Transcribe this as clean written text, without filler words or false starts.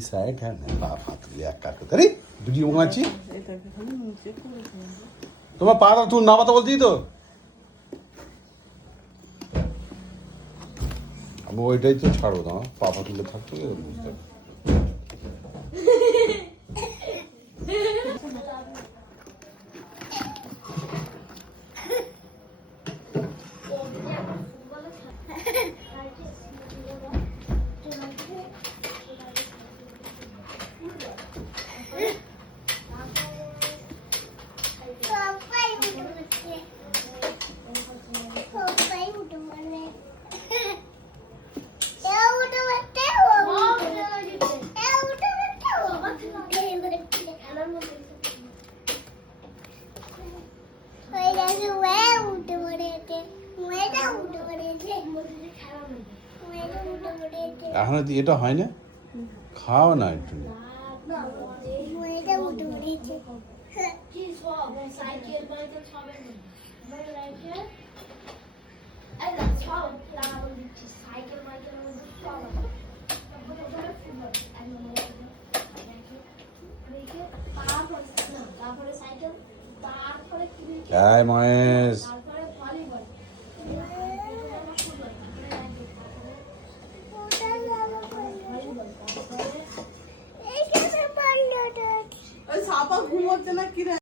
side है ना बाप हाथ लिया काट अरे वीडियो बनाচ্ছি তোমার পাটা তুই নামাতে বলছি তো আমি ওইটাই তো ছাড়বো না পাপা তুলে থাকতো বুঝতে এখন এটা হয় না খাও না একটু মহেশ ঘুমোচ্ছে না কি